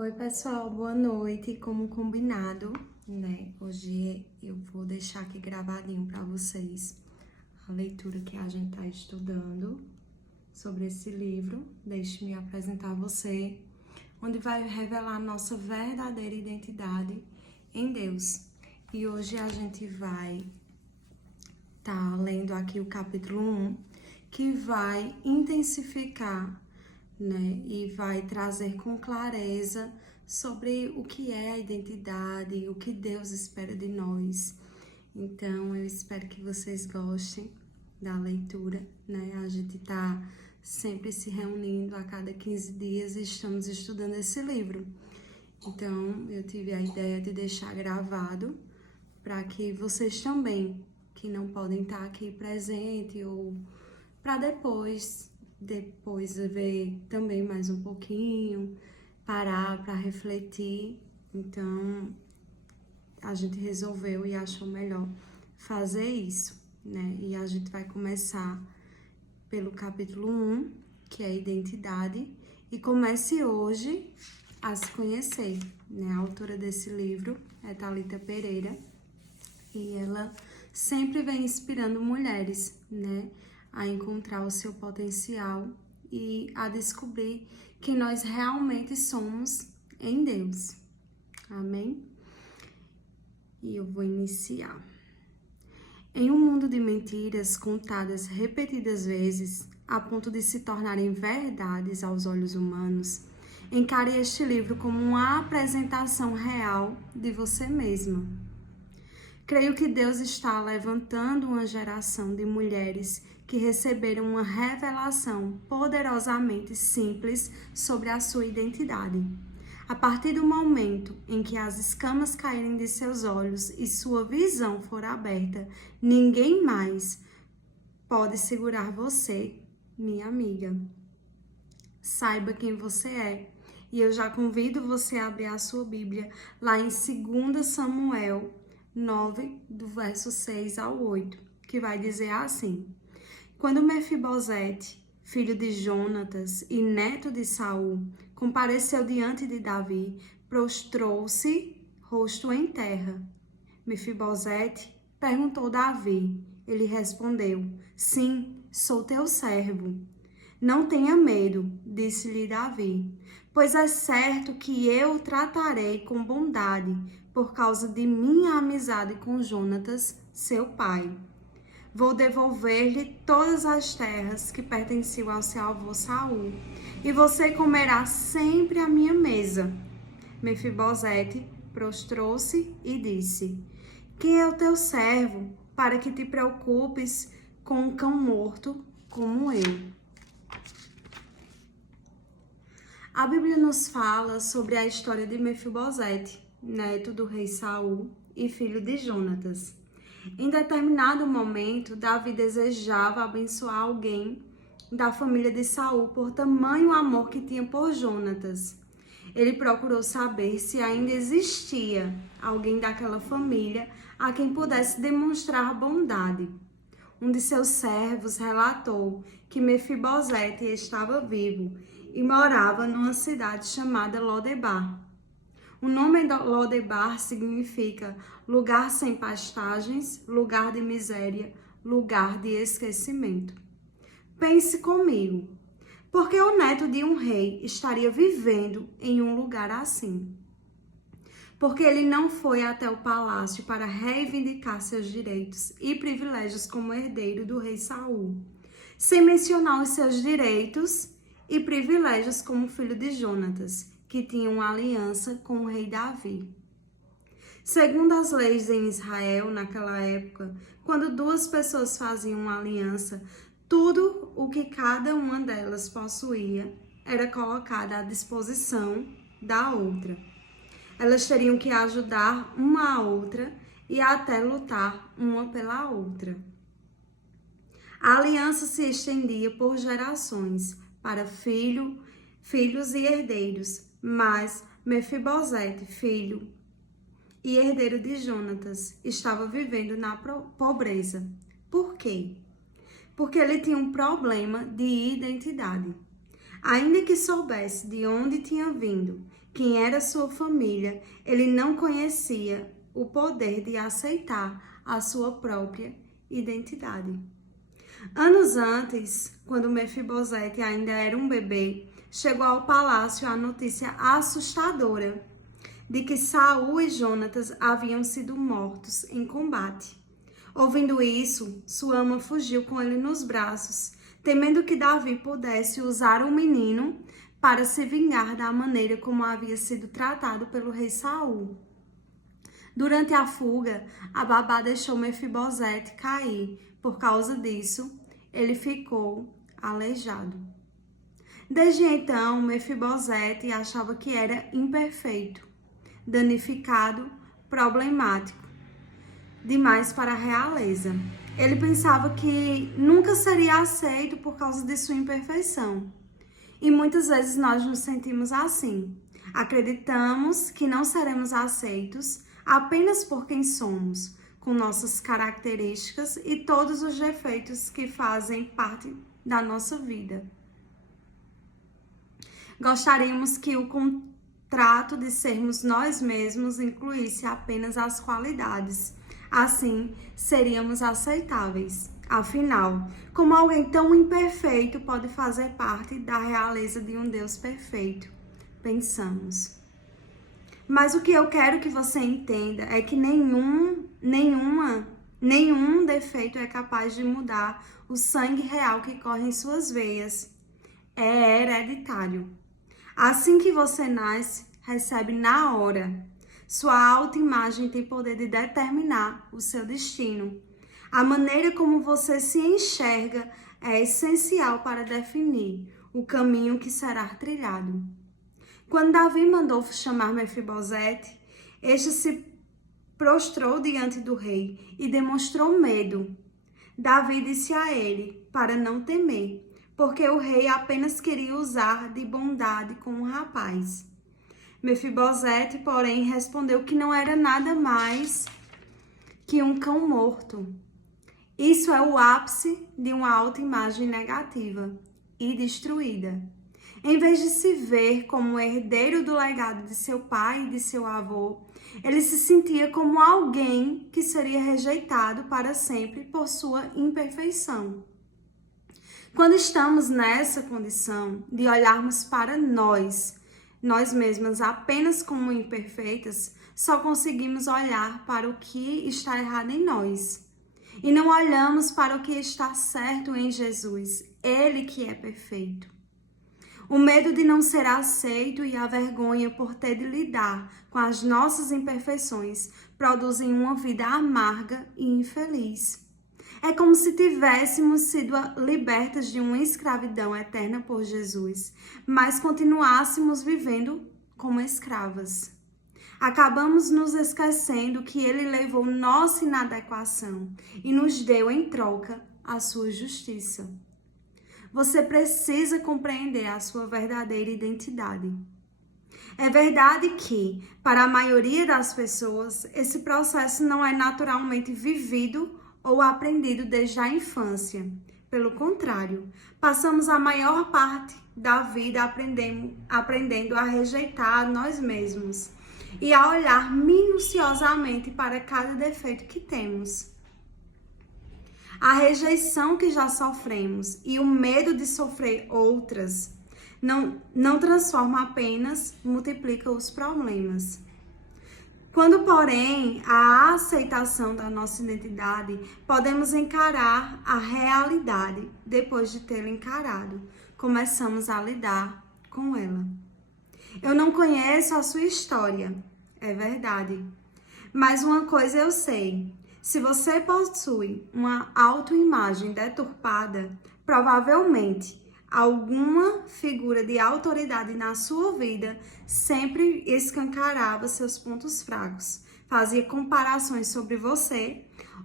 Oi, pessoal, boa noite. Como combinado, né? Hoje eu vou deixar aqui gravadinho para vocês a leitura que a gente tá estudando sobre esse livro. Deixe-me apresentar você, onde vai revelar a nossa verdadeira identidade em Deus. E hoje a gente vai tá lendo aqui o capítulo 1, que vai intensificar, né, e vai trazer com clareza sobre o que é a identidade, o que Deus espera de nós. Então, eu espero que vocês gostem da leitura, né? A gente tá sempre se reunindo a cada 15 dias e estamos estudando esse livro. Então, eu tive a ideia de deixar gravado para que vocês também, que não podem estar aqui presente ou para depois ver também mais um pouquinho, parar para refletir. Então, a gente resolveu e achou melhor fazer isso, né? E a gente vai começar pelo capítulo 1, que é a identidade, e comece hoje a se conhecer, né? A autora desse livro é Thalita Pereira e ela sempre vem inspirando mulheres, né, a encontrar o seu potencial e a descobrir quem nós realmente somos em Deus. Amém? E eu vou iniciar. Em um mundo de mentiras contadas repetidas vezes, a ponto de se tornarem verdades aos olhos humanos, encare este livro como uma apresentação real de você mesma. Creio que Deus está levantando uma geração de mulheres que receberam uma revelação poderosamente simples sobre a sua identidade. A partir do momento em que as escamas caírem de seus olhos e sua visão for aberta, ninguém mais pode segurar você, minha amiga. Saiba quem você é. E eu já convido você a abrir a sua Bíblia lá em 2 Samuel 9, do verso 6 ao 8, que vai dizer assim: Quando Mefibosete, filho de Jonatas e neto de Saul, compareceu diante de Davi, prostrou-se, rosto em terra. Mefibosete perguntou Davi. Ele respondeu: Sim, sou teu servo. Não tenha medo, disse-lhe Davi, pois é certo que eu o tratarei com bondade, por causa de minha amizade com Jonatas, seu pai. Vou devolver-lhe todas as terras que pertenciam ao seu avô Saul, e você comerá sempre à minha mesa. Mefibosete prostrou-se e disse: Quem é o teu servo, para que te preocupes com um cão morto como eu? A Bíblia nos fala sobre a história de Mefibosete, neto do rei Saul e filho de Jonatas. Em determinado momento, Davi desejava abençoar alguém da família de Saul por tamanho amor que tinha por Jonatas. Ele procurou saber se ainda existia alguém daquela família a quem pudesse demonstrar bondade. Um de seus servos relatou que Mefibosete estava vivo e morava numa cidade chamada Lodebar. O nome de Lodebar significa lugar sem pastagens, lugar de miséria, lugar de esquecimento. Pense comigo, por que o neto de um rei estaria vivendo em um lugar assim? Porque ele não foi até o palácio para reivindicar seus direitos e privilégios como herdeiro do rei Saul, sem mencionar os seus direitos e privilégios como filho de Jonatas, que tinha uma aliança com o rei Davi. Segundo as leis em Israel naquela época, quando duas pessoas faziam uma aliança, tudo o que cada uma delas possuía era colocado à disposição da outra. Elas teriam que ajudar uma a outra e até lutar uma pela outra. A aliança se estendia por gerações para filhos e herdeiros, mas Mefibosete, filho e herdeiro de Jonatas, estava vivendo na pobreza. Por quê? Porque ele tinha um problema de identidade. Ainda que soubesse de onde tinha vindo, quem era sua família, ele não conhecia o poder de aceitar a sua própria identidade. Anos antes, quando Mefibosete ainda era um bebê, chegou ao palácio a notícia assustadora de que Saul e Jonatas haviam sido mortos em combate. Ouvindo isso, sua ama fugiu com ele nos braços, temendo que Davi pudesse usar o menino para se vingar da maneira como havia sido tratado pelo rei Saul. Durante a fuga, a babá deixou Mefibosete cair. Por causa disso, ele ficou aleijado. Desde então, Mefibosete achava que era imperfeito, danificado, problemático demais para a realeza. Ele pensava que nunca seria aceito por causa de sua imperfeição. E muitas vezes nós nos sentimos assim. Acreditamos que não seremos aceitos apenas por quem somos, com nossas características e todos os defeitos que fazem parte da nossa vida. Gostaríamos que o contrato de sermos nós mesmos incluísse apenas as qualidades. Assim, seríamos aceitáveis. Afinal, como alguém tão imperfeito pode fazer parte da realeza de um Deus perfeito? Pensamos. Mas o que eu quero que você entenda é que nenhum defeito é capaz de mudar o sangue real que corre em suas veias. É hereditário. Assim que você nasce, recebe na hora. Sua autoimagem tem poder de determinar o seu destino. A maneira como você se enxerga é essencial para definir o caminho que será trilhado. Quando Davi mandou chamar Mefibosete, este se prostrou diante do rei e demonstrou medo. Davi disse a ele para não temer, porque o rei apenas queria usar de bondade com o rapaz. Mefibosete, porém, respondeu que não era nada mais que um cão morto. Isso é o ápice de uma autoimagem negativa e destruída. Em vez de se ver como herdeiro do legado de seu pai e de seu avô, ele se sentia como alguém que seria rejeitado para sempre por sua imperfeição. Quando estamos nessa condição de olharmos para nós mesmas apenas como imperfeitas, só conseguimos olhar para o que está errado em nós. E não olhamos para o que está certo em Jesus, Ele que é perfeito. O medo de não ser aceito e a vergonha por ter de lidar com as nossas imperfeições produzem uma vida amarga e infeliz. É como se tivéssemos sido libertas de uma escravidão eterna por Jesus, mas continuássemos vivendo como escravas. Acabamos nos esquecendo que Ele levou nossa inadequação e nos deu em troca a sua justiça. Você precisa compreender a sua verdadeira identidade. É verdade que, para a maioria das pessoas, esse processo não é naturalmente vivido ou aprendido desde a infância. Pelo contrário, passamos a maior parte da vida aprendendo a rejeitar nós mesmos e a olhar minuciosamente para cada defeito que temos. A rejeição que já sofremos e o medo de sofrer outras não transforma apenas, multiplica os problemas. Quando, porém, a aceitação da nossa identidade, podemos encarar a realidade depois de tê-la encarado. Começamos a lidar com ela. Eu não conheço a sua história, é verdade. Mas uma coisa eu sei. Se você possui uma autoimagem deturpada, provavelmente alguma figura de autoridade na sua vida sempre escancarava seus pontos fracos, fazia comparações sobre você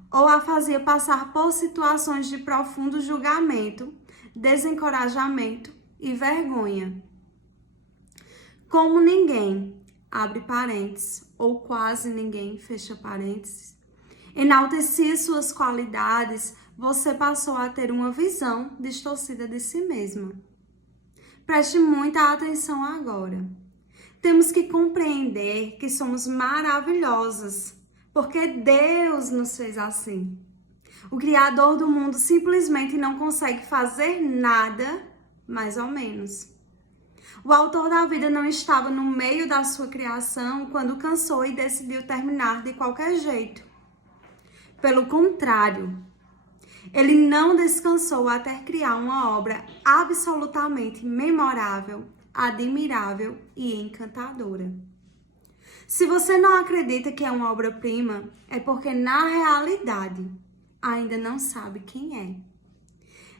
ou a fazia passar por situações de profundo julgamento, desencorajamento e vergonha. Como ninguém, abre parênteses, ou quase ninguém, fecha parênteses, enaltecia suas qualidades, você passou a ter uma visão distorcida de si mesma. Preste muita atenção agora. Temos que compreender que somos maravilhosas, porque Deus nos fez assim. O Criador do mundo simplesmente não consegue fazer nada, mais ou menos. O autor da vida não estava no meio da sua criação quando cansou e decidiu terminar de qualquer jeito. Pelo contrário, ele não descansou até criar uma obra absolutamente memorável, admirável e encantadora. Se você não acredita que é uma obra-prima, é porque na realidade ainda não sabe quem é.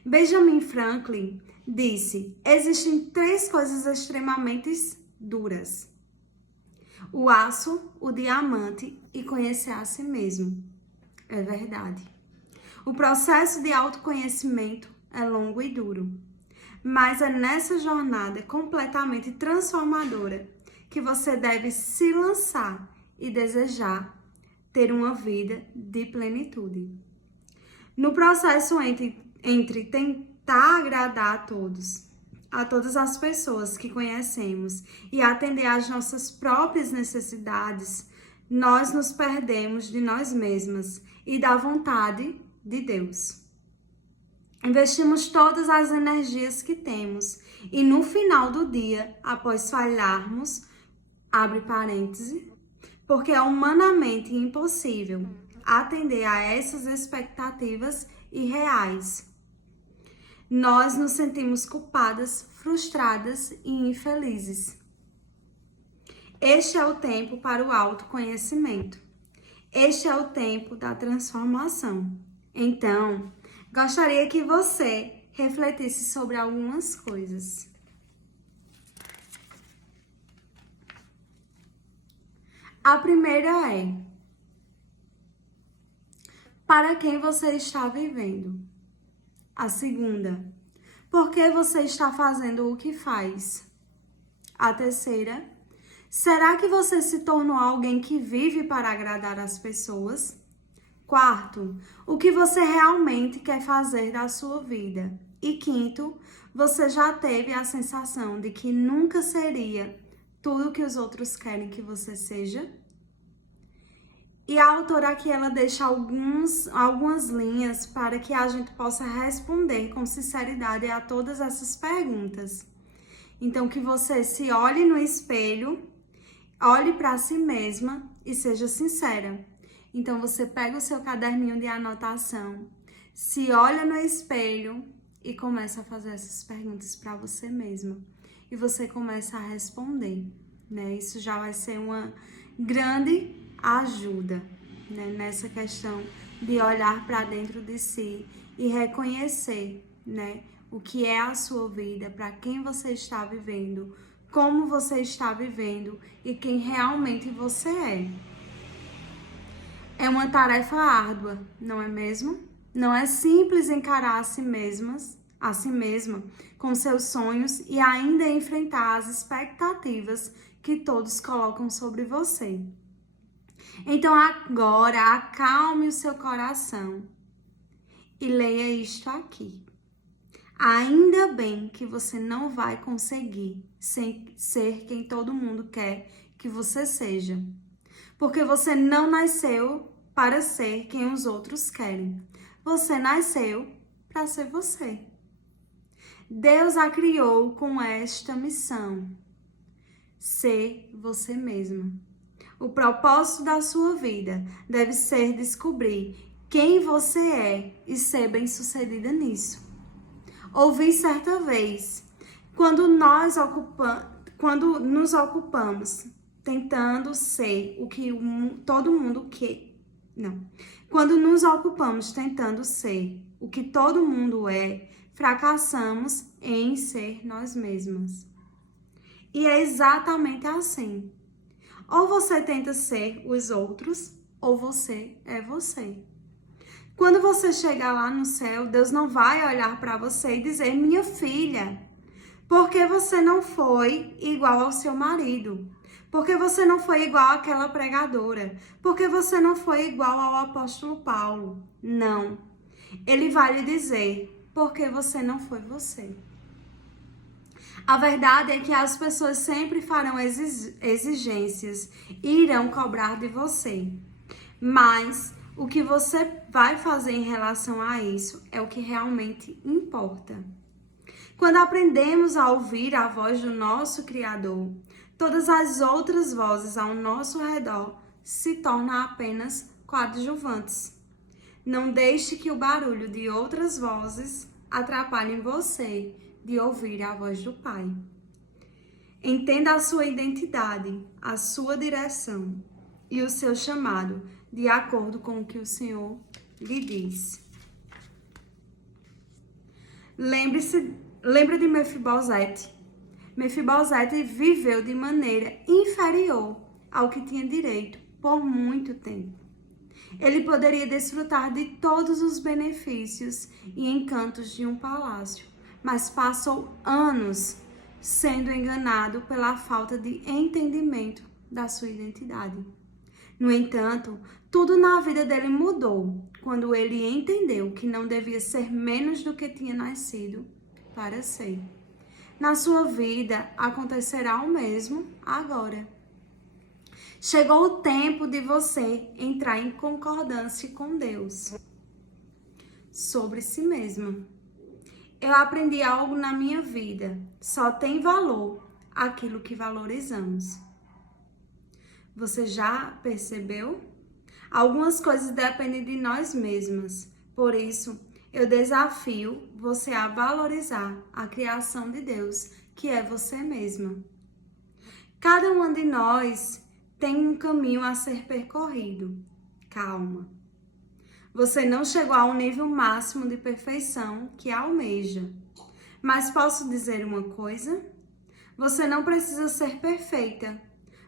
Benjamin Franklin disse: existem 3 coisas extremamente duras: o aço, o diamante e conhecer a si mesmo. É verdade. O processo de autoconhecimento é longo e duro, mas é nessa jornada completamente transformadora que você deve se lançar e desejar ter uma vida de plenitude. No processo entre tentar agradar a todas as pessoas que conhecemos e atender às nossas próprias necessidades, nós nos perdemos de nós mesmas e da vontade de Deus. Investimos todas as energias que temos e no final do dia, após falharmos, abre parêntese, porque é humanamente impossível atender a essas expectativas irreais. Nós nos sentimos culpadas, frustradas e infelizes. Este é o tempo para o autoconhecimento. Este é o tempo da transformação. Então, gostaria que você refletisse sobre algumas coisas. A primeira é: para quem você está vivendo? A segunda: por que você está fazendo o que faz? A terceira: será que você se tornou alguém que vive para agradar as pessoas? Quarto: o que você realmente quer fazer da sua vida? E quinto: você já teve a sensação de que nunca seria tudo que os outros querem que você seja? E a autora aqui, ela deixa algumas linhas para que a gente possa responder com sinceridade a todas essas perguntas. Então, que você se olhe no espelho, olhe para si mesma e seja sincera. Então, você pega o seu caderninho de anotação, se olha no espelho e começa a fazer essas perguntas para você mesma. E você começa a responder, né? Isso já vai ser uma grande ajuda, né? Nessa questão de olhar para dentro de si e reconhecer, né? O que é a sua vida, para quem você está vivendo, como você está vivendo e quem realmente você é. É uma tarefa árdua, não é mesmo? Não é simples encarar a si mesma, com seus sonhos e ainda enfrentar as expectativas que todos colocam sobre você. Então agora acalme o seu coração e leia isto aqui. Ainda bem que você não vai conseguir ser quem todo mundo quer que você seja, porque você não nasceu para ser quem os outros querem. Você nasceu para ser você. Deus a criou com esta missão: ser você mesma. O propósito da sua vida deve ser descobrir quem você é e ser bem-sucedida nisso. Ouvi certa vez: quando nos ocupamos tentando ser o que todo mundo quer. Não. Quando nos ocupamos tentando ser o que todo mundo é, fracassamos em ser nós mesmas. E é exatamente assim. Ou você tenta ser os outros, ou você é você. Quando você chegar lá no céu, Deus não vai olhar para você e dizer: minha filha, por que você não foi igual ao seu marido? Por que você não foi igual àquela pregadora? Por que você não foi igual ao apóstolo Paulo? Não. Ele vai lhe dizer: por que você não foi você? A verdade é que as pessoas sempre farão exigências e irão cobrar de você. Mas o que você vai fazer em relação a isso é o que realmente importa. Quando aprendemos a ouvir a voz do nosso Criador, todas as outras vozes ao nosso redor se tornam apenas coadjuvantes. Não deixe que o barulho de outras vozes atrapalhe você de ouvir a voz do Pai. Entenda a sua identidade, a sua direção e o seu chamado de acordo com o que o Senhor lhe diz. Lembra de Mefibosete. Mefibosete viveu de maneira inferior ao que tinha direito por muito tempo. Ele poderia desfrutar de todos os benefícios e encantos de um palácio, mas passou anos sendo enganado pela falta de entendimento da sua identidade. No entanto, tudo na vida dele mudou quando ele entendeu que não devia ser menos do que tinha nascido para ser. Na sua vida acontecerá o mesmo agora. Chegou o tempo de você entrar em concordância com Deus sobre si mesma. Eu aprendi algo na minha vida. Só tem valor aquilo que valorizamos. Você já percebeu? Algumas coisas dependem de nós mesmas. Por isso, eu desafio você a valorizar a criação de Deus, que é você mesma. Cada uma de nós tem um caminho a ser percorrido. Calma. Você não chegou ao nível máximo de perfeição que almeja. Mas posso dizer uma coisa? Você não precisa ser perfeita.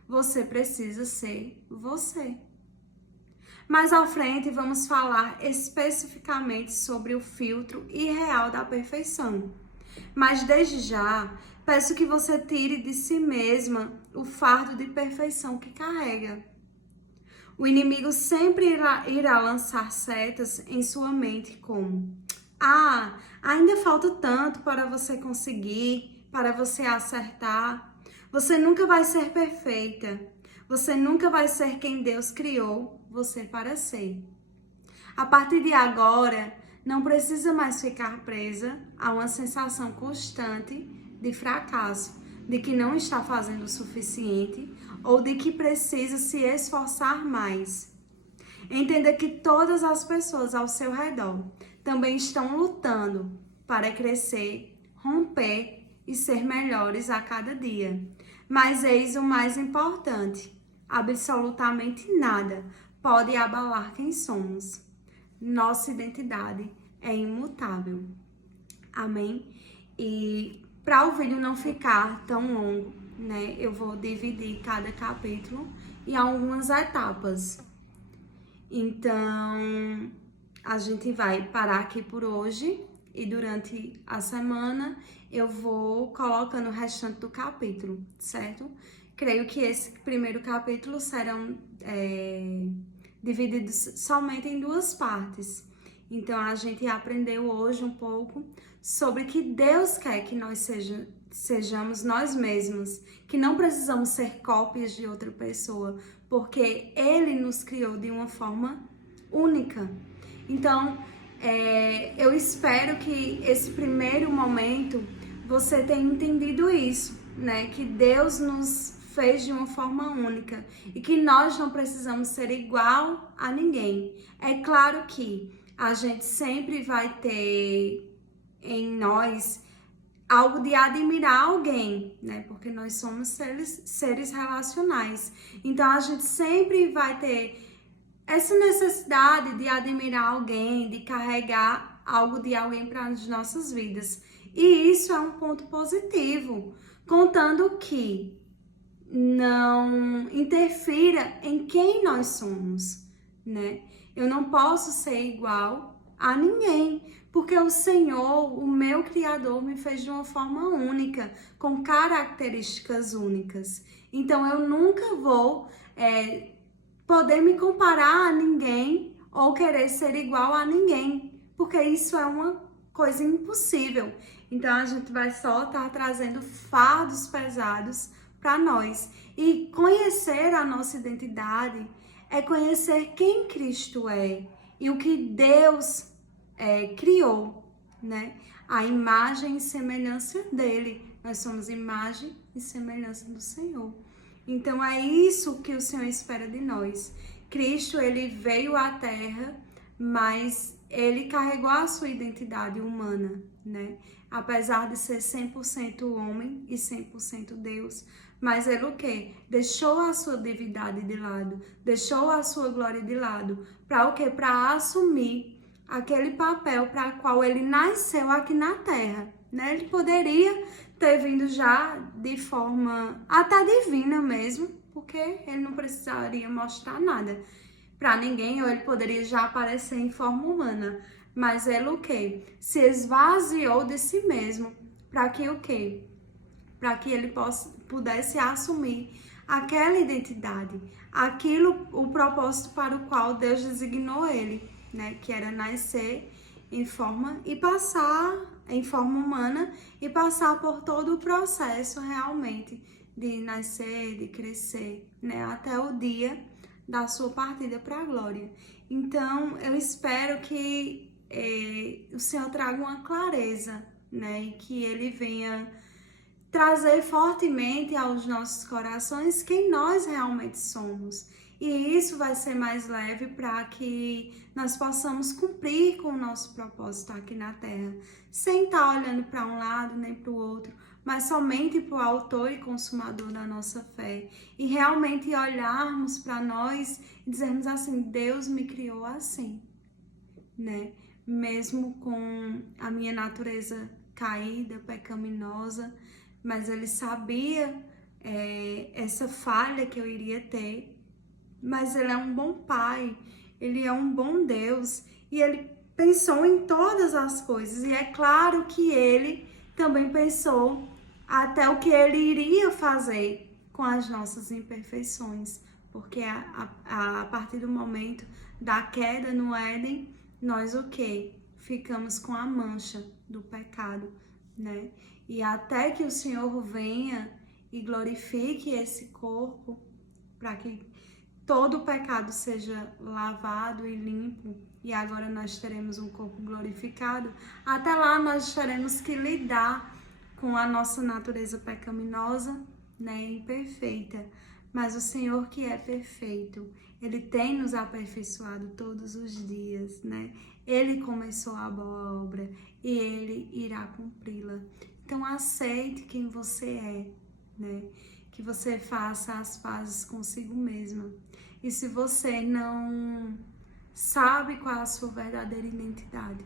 Você precisa ser você. Mais à frente vamos falar especificamente sobre o filtro irreal da perfeição. Mas desde já, peço que você tire de si mesma o fardo de perfeição que carrega. O inimigo sempre irá lançar setas em sua mente como: ainda falta tanto para você conseguir, para você acertar. Você nunca vai ser perfeita. Você nunca vai ser quem Deus criou você para ser. A partir de agora, não precisa mais ficar presa a uma sensação constante de fracasso, de que não está fazendo o suficiente ou de que precisa se esforçar mais. Entenda que todas as pessoas ao seu redor também estão lutando para crescer, romper e ser melhores a cada dia. Mas eis o mais importante: absolutamente nada pode abalar quem somos. Nossa identidade é imutável. Amém? E para o vídeo não ficar tão longo, né, eu vou dividir cada capítulo em algumas etapas. Então, a gente vai parar aqui por hoje e durante a semana eu vou colocando o restante do capítulo, certo? Creio que esse primeiro capítulo serão divididos somente em duas partes. Então, a gente aprendeu hoje um pouco sobre que Deus quer que nós sejamos nós mesmos, que não precisamos ser cópias de outra pessoa, porque Ele nos criou de uma forma única. Então, eu espero que esse primeiro momento você tenha entendido isso, né? Que Deus nos fez de uma forma única e que nós não precisamos ser igual a ninguém. É claro que a gente sempre vai ter em nós algo de admirar alguém, né? Porque nós somos seres relacionais. Então a gente sempre vai ter essa necessidade de admirar alguém, de carregar algo de alguém para as nossas vidas. E isso é um ponto positivo, contando que não interfira em quem nós somos, né? Eu não posso ser igual a ninguém, porque o Senhor, o meu Criador, me fez de uma forma única, com características únicas. Então eu nunca vou poder me comparar a ninguém ou querer ser igual a ninguém, porque isso é uma coisa impossível. Então a gente vai só estar trazendo fardos pesados para nós. E conhecer a nossa identidade é conhecer quem Cristo é e o que Deus criou, né? A imagem e semelhança dele. Nós somos imagem e semelhança do Senhor. Então é isso que o Senhor espera de nós. Cristo, ele veio à Terra, mas ele carregou a sua identidade humana, né? Apesar de ser 100% homem e 100% Deus, mas ele o quê? Deixou a sua divindade de lado, deixou a sua glória de lado, para o quê? Para assumir aquele papel para o qual ele nasceu aqui na Terra, né? Ele poderia ter vindo já de forma até divina mesmo, porque ele não precisaria mostrar nada para ninguém, ou ele poderia já aparecer em forma humana. Mas ele o quê? Se esvaziou de si mesmo, para que o quê? Para que ele pudesse assumir aquela identidade, aquilo, o propósito para o qual Deus designou ele, né? Que era nascer em forma e passar em forma humana e passar por todo o processo realmente de nascer, de crescer, né? Até o dia da sua partida para a glória. Então, eu espero que o Senhor traga uma clareza, né? E que ele venha trazer fortemente aos nossos corações quem nós realmente somos. E isso vai ser mais leve para que nós possamos cumprir com o nosso propósito aqui na Terra, sem estar olhando para um lado nem para o outro, mas somente para o autor e consumador da nossa fé. E realmente olharmos para nós e dizermos assim, Deus me criou assim, né? Mesmo com a minha natureza caída, pecaminosa, mas ele sabia essa falha que eu iria ter. Mas ele é um bom pai, ele é um bom Deus e ele pensou em todas as coisas. E é claro que ele também pensou até o que ele iria fazer com as nossas imperfeições, porque a partir do momento da queda no Éden, nós o quê? Ficamos com a mancha do pecado, né? E até que o Senhor venha e glorifique esse corpo, para que todo o pecado seja lavado e limpo, e agora nós teremos um corpo glorificado, até lá nós teremos que lidar com a nossa natureza pecaminosa, né, imperfeita. Mas o Senhor que é perfeito, Ele tem nos aperfeiçoado todos os dias, né? Ele começou a boa obra e Ele irá cumpri-la. Então aceite quem você é, né? Que você faça as pazes consigo mesma. E se você não sabe qual é a sua verdadeira identidade,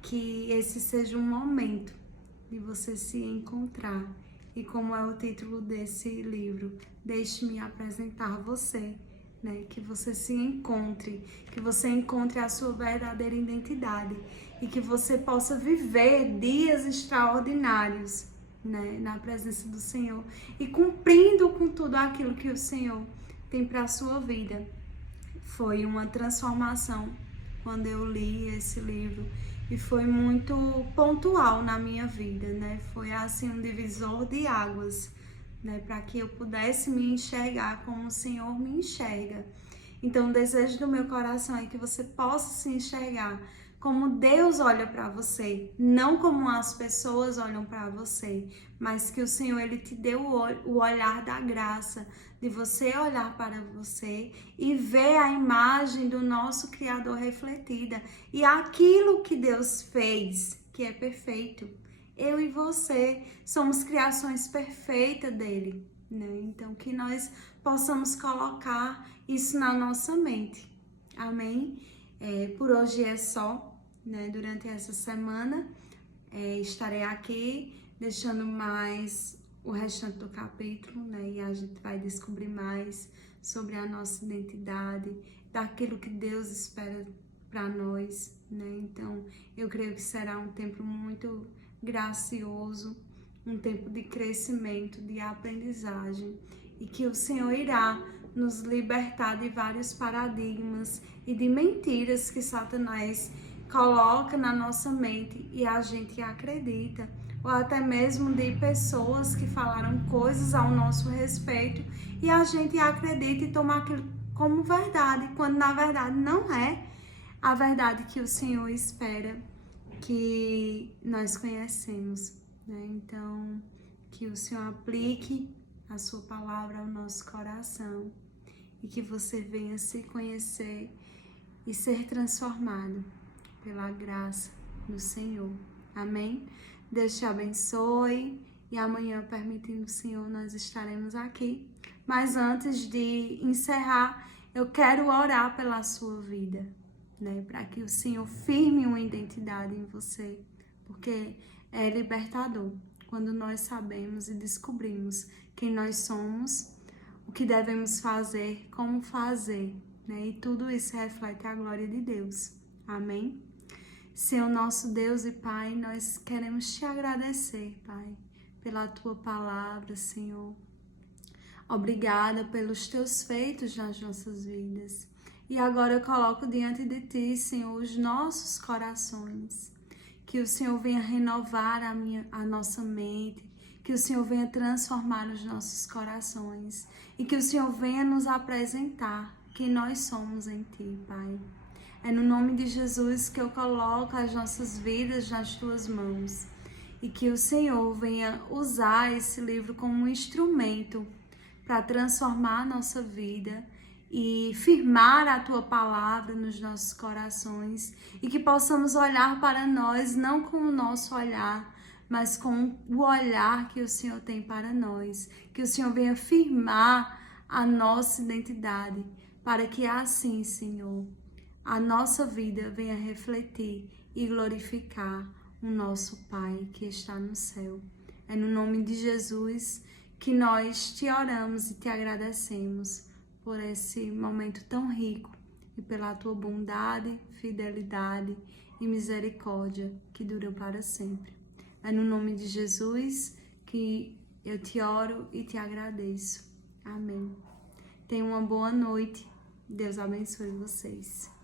que esse seja um momento de você se encontrar. E como é o título desse livro, Deixe-me apresentar você, né? Que você se encontre, que você encontre a sua verdadeira identidade e que você possa viver dias extraordinários, né? Na presença do Senhor e cumprindo com tudo aquilo que o Senhor tem para a sua vida. Foi uma transformação quando eu li esse livro e foi muito pontual na minha vida, né? Foi assim um divisor de águas, né? Para que eu pudesse me enxergar como o Senhor me enxerga. Então, o desejo do meu coração é que você possa se enxergar como Deus olha para você, não como as pessoas olham para você, mas que o Senhor ele te deu o olhar da graça, de você olhar para você e ver a imagem do nosso Criador refletida e aquilo que Deus fez, que é perfeito. Eu e você somos criações perfeitas dele, né? Então, que nós possamos colocar isso na nossa mente. Amém? Por hoje é só, né? Durante essa semana estarei aqui deixando mais o restante do capítulo, né? E a gente vai descobrir mais sobre a nossa identidade, daquilo que Deus espera para nós, né? Então, eu creio que será um tempo muito gracioso, um tempo de crescimento, de aprendizagem, e que o Senhor irá nos libertar de vários paradigmas e de mentiras que Satanás coloca na nossa mente e a gente acredita, ou até mesmo de pessoas que falaram coisas ao nosso respeito e a gente acredita e toma aquilo como verdade, quando na verdade não é a verdade que o Senhor espera que nós conhecemos, né? Então, que o Senhor aplique a sua palavra ao nosso coração e que você venha se conhecer e ser transformado pela graça do Senhor. Amém? Deus te abençoe e amanhã, permitindo o Senhor, nós estaremos aqui. Mas antes de encerrar, eu quero orar pela sua vida, né? Para que o Senhor firme uma identidade em você, porque é libertador quando nós sabemos e descobrimos quem nós somos, o que devemos fazer, como fazer, né? E tudo isso reflete a glória de Deus. Amém? Senhor nosso Deus e Pai, nós queremos te agradecer, Pai, pela tua palavra, Senhor. Obrigada pelos teus feitos nas nossas vidas. E agora eu coloco diante de ti, Senhor, os nossos corações. Que o Senhor venha renovar a nossa mente, que o Senhor venha transformar os nossos corações e que o Senhor venha nos apresentar quem nós somos em ti, Pai. É no nome de Jesus que eu coloco as nossas vidas nas tuas mãos e que o Senhor venha usar esse livro como um instrumento para transformar a nossa vida e firmar a tua palavra nos nossos corações e que possamos olhar para nós não com o nosso olhar, mas com o olhar que o Senhor tem para nós, que o Senhor venha firmar a nossa identidade, para que assim, Senhor, a nossa vida venha refletir e glorificar o nosso Pai que está no céu. É no nome de Jesus que nós te oramos e te agradecemos por esse momento tão rico e pela tua bondade, fidelidade e misericórdia que duram para sempre. É no nome de Jesus que eu te oro e te agradeço. Amém. Tenha uma boa noite. Deus abençoe vocês.